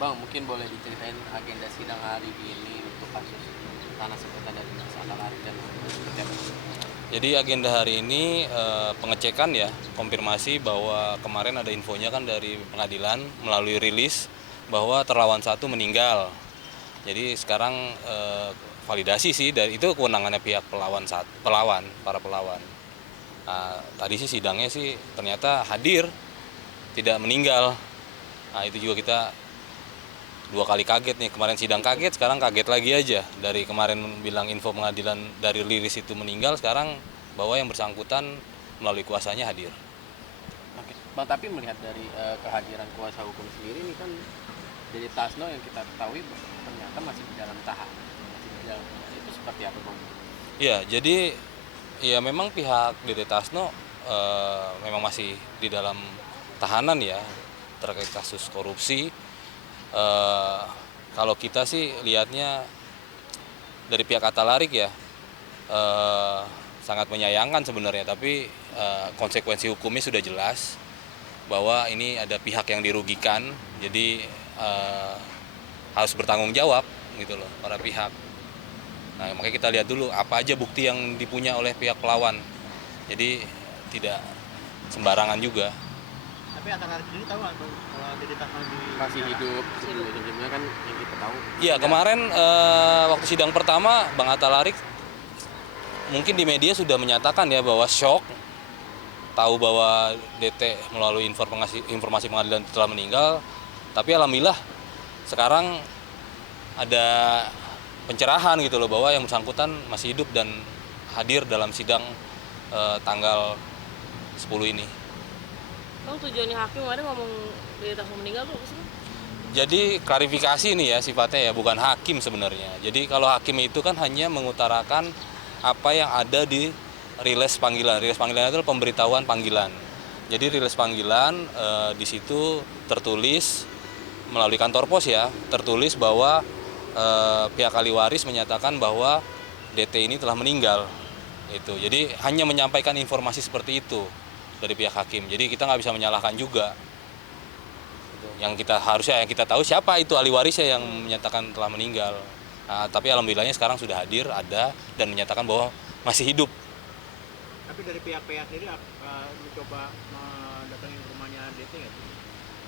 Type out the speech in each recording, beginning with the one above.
Bang, mungkin boleh diceritain agenda sidang hari ini untuk kasus tanah sengketa dari Mas Atalarik dan seperti apa? Jadi agenda hari ini pengecekan ya, konfirmasi bahwa kemarin ada infonya kan dari pengadilan melalui rilis bahwa terlawan satu meninggal. Jadi sekarang validasi sih, dari itu kewenangannya pihak para pelawan. Nah, tadi sih sidangnya sih ternyata hadir, tidak meninggal. Nah itu juga kita dua kali kaget nih, kemarin sidang kaget, sekarang kaget lagi aja. Dari kemarin bilang info pengadilan dari liris itu meninggal, sekarang bahwa yang bersangkutan melalui kuasanya hadir. Oke, Bang, tapi melihat dari kehadiran kuasa hukum sendiri ini kan dari Tasno yang kita ketahui ternyata masih di dalam tahanan, masih di dalam itu seperti apa, Bang? Iya, jadi ya memang pihak DD Tasno memang masih di dalam tahanan ya terkait kasus korupsi. Eh, Kalau kita sih lihatnya dari pihak Atalarik ya eh, sangat menyayangkan sebenarnya, tapi konsekuensi hukumnya sudah jelas bahwa ini ada pihak yang dirugikan, jadi eh, harus bertanggung jawab gitu loh para pihak. Nah, makanya kita lihat dulu apa aja bukti yang dipunya oleh pihak pelawan. Jadi tidak sembarangan juga. Tapi antara sendiri tahu nggak kalau identitas di Masih hidup sebelumnya kan yang kita tahu. Iya, Ada. kemarin waktu sidang pertama Bang Atalarik mungkin di media sudah menyatakan ya bahwa shock, tahu bahwa DT melalui informasi pengadilan telah meninggal. Tapi alhamdulillah sekarang ada pencerahan gitu loh bahwa yang bersangkutan masih hidup dan hadir dalam sidang tanggal 10 ini. Bang, tujuannya hakim kemarin ngomong dari Tasno meninggal tuh apa sih, Bang? Jadi klarifikasi ini ya sifatnya ya, bukan hakim sebenarnya. Jadi kalau hakim itu kan hanya mengutarakan apa yang ada di rilis panggilan. Rilis panggilan itu pemberitahuan panggilan. Jadi rilis panggilan di situ tertulis melalui kantor pos ya, tertulis bahwa pihak ahli waris menyatakan bahwa DT ini telah meninggal. Itu. Jadi hanya menyampaikan informasi seperti itu dari pihak hakim. Jadi kita nggak bisa menyalahkan juga. Yang kita tahu siapa itu ahli warisnya yang menyatakan telah meninggal. Nah, tapi alhamdulillahnya sekarang sudah hadir, ada, dan menyatakan bahwa masih hidup. Tapi dari pihak-pihak sendiri mencoba mendatangi rumahnya DT nggak sih?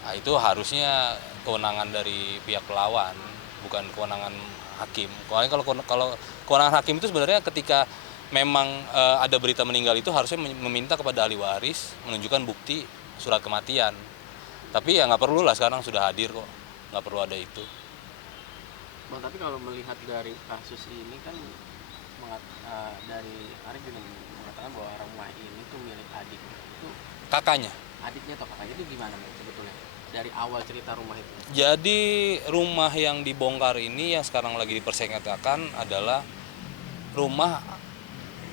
Nah, itu harusnya kewenangan dari pihak pelawan, bukan kewenangan hakim. Kalau kewenangan hakim itu sebenarnya ketika memang ada berita meninggal itu harusnya meminta kepada ahli waris menunjukkan bukti surat kematian. Tapi ya nggak perlu lah, sekarang sudah hadir kok, nggak perlu ada itu. Bang, tapi kalau melihat dari kasus ini kan dari Arif juga mengatakan bahwa rumah ini tuh milik adik. Itu Kakaknya. adiknya atau kakaknya itu gimana, Bang, sebetulnya? Dari awal cerita rumah itu. Jadi rumah yang dibongkar ini yang sekarang lagi dipersengketakan adalah rumah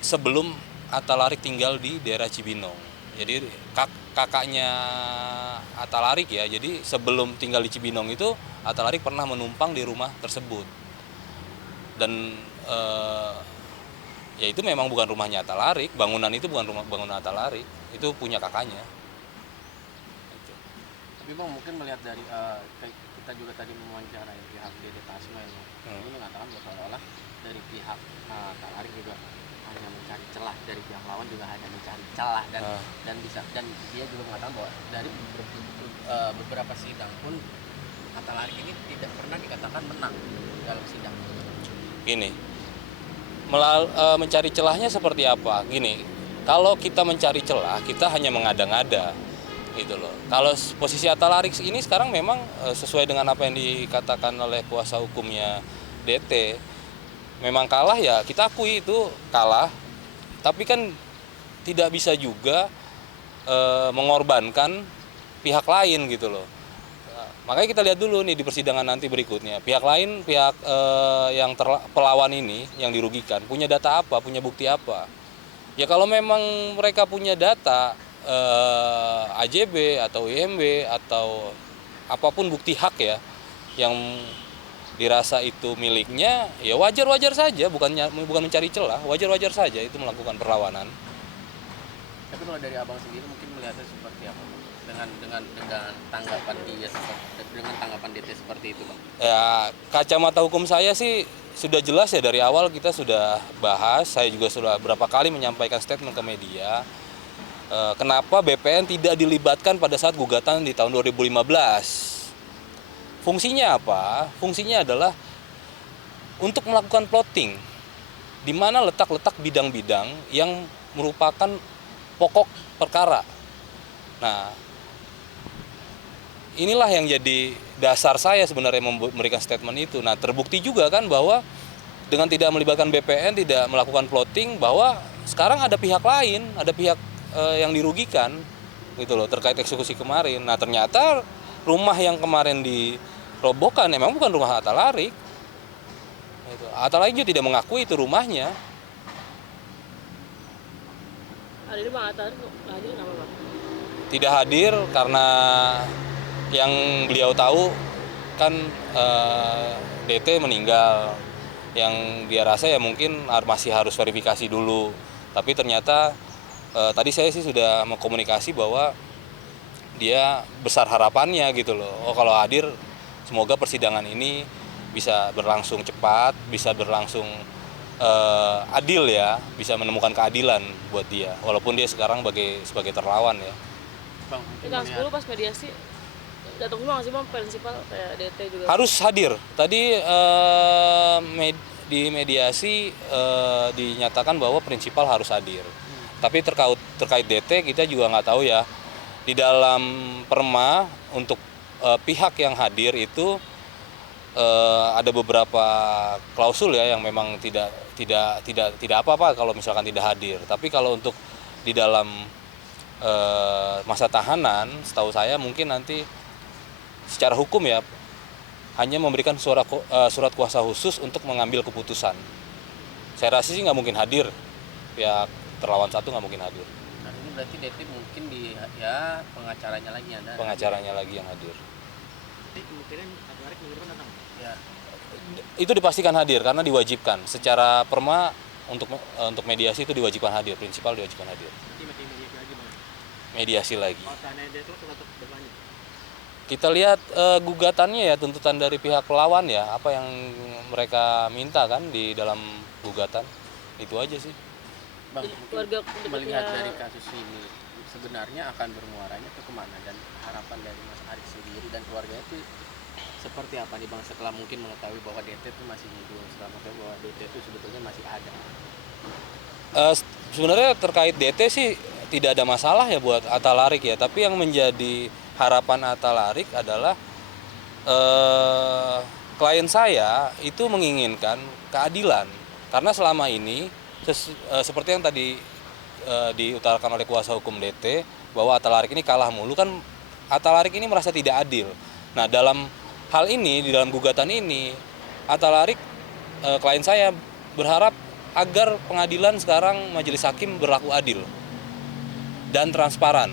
sebelum Atalarik tinggal di daerah Cibinong. Jadi kakaknya Atalarik ya, jadi sebelum tinggal di Cibinong itu Atalarik pernah menumpang di rumah tersebut. Dan ya itu memang bukan rumahnya Atalarik, bangunan itu bukan bangunan Atalarik, itu punya kakaknya. Gitu. Tapi Bang, mungkin melihat dari kita juga tadi mewawancarai pihak Dede Tasno yang ini mengatakan bahwa seolah-olah dari pihak Talarik juga hanya mencari celah, dari pihak lawan juga hanya mencari celah dan dia juga mengatakan bahwa dari beberapa sidang pun Talarik ini tidak pernah dikatakan menang dalam sidang. Gini, mencari celahnya seperti apa? Gini, kalau kita mencari celah, kita hanya mengada-ngada gitu loh. Kalau posisi Atalarik ini sekarang memang sesuai dengan apa yang dikatakan oleh kuasa hukumnya DT, memang kalah ya, kita akui itu kalah. Tapi kan tidak bisa juga mengorbankan pihak lain gitu loh. Makanya kita lihat dulu nih di persidangan nanti berikutnya. Pihak lain, yang pelawan ini yang dirugikan punya data apa, punya bukti apa. Ya kalau memang mereka punya data AJB atau IMB atau apapun bukti hak ya yang dirasa itu miliknya, ya wajar-wajar saja, bukan mencari celah, wajar-wajar saja itu melakukan perlawanan. Tapi kalau dari abang sendiri mungkin melihatnya seperti apa, Bang? Dengan dengan tanggapan dengan tanggapan DT seperti itu, Bang? Ya, kacamata hukum saya sih sudah jelas ya, dari awal kita sudah bahas. Saya juga sudah berapa kali menyampaikan statement ke media. Kenapa BPN tidak dilibatkan pada saat gugatan di tahun 2015? Fungsinya apa? Fungsinya adalah untuk melakukan plotting, di mana letak-letak bidang-bidang yang merupakan pokok perkara. Nah, inilah yang jadi dasar saya sebenarnya memberikan statement itu. Nah, terbukti juga kan bahwa dengan tidak melibatkan BPN, tidak melakukan plotting, bahwa sekarang ada pihak lain, ada pihak yang dirugikan gitu loh terkait eksekusi kemarin. Nah, ternyata rumah yang kemarin dirobohkan memang bukan rumah Atta Larik. Gitu. Atta Larik juga tidak mengakui itu rumahnya. Hari ini Bang Atta hadir kenapa Bang? Tidak hadir karena yang beliau tahu kan DT meninggal. Yang dia rasa ya mungkin masih harus verifikasi dulu. Tapi ternyata tadi saya sih sudah mengkomunikasi bahwa dia besar harapannya gitu loh. Oh, kalau hadir semoga persidangan ini bisa berlangsung cepat, bisa berlangsung adil ya, bisa menemukan keadilan buat dia. Walaupun dia sekarang sebagai terlawan ya. Bang, Ini tanggal 10 pas mediasi datang semua nggak sih Bang, prinsipal kayak DT juga? Harus hadir. Tadi di mediasi dinyatakan bahwa prinsipal harus hadir. Tapi terkait DT kita juga nggak tahu ya. Di dalam perma untuk pihak yang hadir itu ada beberapa klausul ya yang memang tidak apa-apa kalau misalkan tidak hadir. Tapi kalau untuk di dalam masa tahanan, setahu saya mungkin nanti secara hukum ya hanya memberikan surat kuasa khusus untuk mengambil keputusan. Saya rasa sih nggak mungkin hadir, pihak terlawan satu nggak mungkin hadir. Nah, ini berarti DT mungkin pengacaranya lagi ada. Pengacaranya lagi yang hadir. Jadi kemungkinan Atta Larik minggu depan datang. Ya. Itu dipastikan hadir karena diwajibkan. Secara perma untuk mediasi itu diwajibkan hadir, prinsipal diwajibkan hadir. Nanti masih mediasi lagi Bang. Mediasi lagi. Kalau seandainya dia itu tetap berlanjut. Kita lihat gugatannya ya, tuntutan dari pihak lawan ya, apa yang mereka minta kan di dalam gugatan. Itu aja sih. Bang, Jadi mungkin keluarga melihat dekatnya- dari kasus ini sebenarnya akan bermuaranya ke kemana, dan harapan dari Mas Arik sendiri dan keluarganya itu seperti apa nih Bang, setelah mungkin mengetahui bahwa DT itu masih hidup, setelah mengetahui bahwa DT itu sebetulnya masih ada? Sebenarnya terkait DT sih tidak ada masalah ya buat Atta Larik ya, tapi yang menjadi harapan Atta Larik adalah klien saya itu menginginkan keadilan, karena selama ini seperti yang tadi diutarakan oleh kuasa hukum DT bahwa Atta Larik ini kalah mulu kan. Atta Larik ini merasa tidak adil. Nah, dalam hal ini, di dalam gugatan ini, Atta Larik, klien saya berharap agar pengadilan sekarang majelis hakim berlaku adil dan transparan.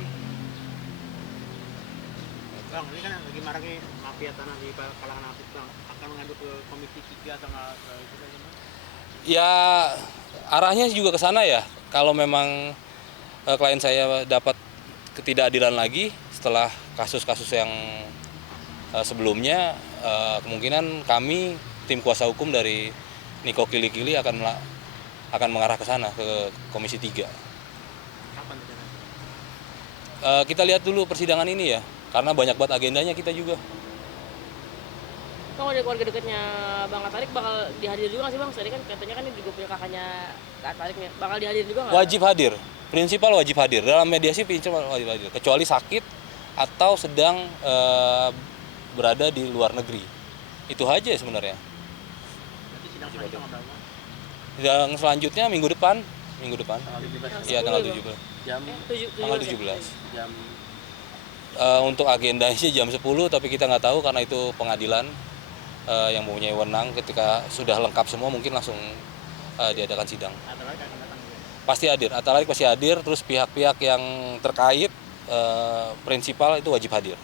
Bang, ini kan lagi maraknya mafia tanah di kalangan artis Bang. Akan mengadu ke Komisi 3 sama ke itu kan Bang? Ya, arahnya juga ke sana ya. Kalau memang klien saya dapat ketidakadilan lagi setelah kasus-kasus yang sebelumnya, kemungkinan kami tim kuasa hukum dari Niko Kili-Kili akan mengarah ke sana, ke Komisi 3. Kapan rencananya? Kita lihat dulu persidangan ini ya, karena banyak banget agendanya kita juga. Bang, ada keluarga dekatnya Bang Atta Larik bakal dihadir juga nggak sih Bang? Tadi kan katanya kan dia juga punya kakaknya Atta Larik nih. Bakal dihadir juga nggak? Wajib hadir, prinsipal wajib hadir. Dalam mediasi prinsipal wajib hadir, kecuali sakit atau sedang berada di luar negeri. Itu aja sebenarnya. Nanti sidang selanjutnya nggak berapa? Sidang selanjutnya minggu depan. Tanggal 17 Iya, tanggal 10 ya, 17. jam Tanggal 17. jam Untuk agendanya sih jam 10, tapi kita nggak tahu karena itu pengadilan yang mempunyai wewenang. Ketika sudah lengkap semua mungkin langsung diadakan sidang. Atta Larik akan datang juga. Pasti hadir, Atta Larik pasti hadir, terus pihak-pihak yang terkait prinsipal itu wajib hadir.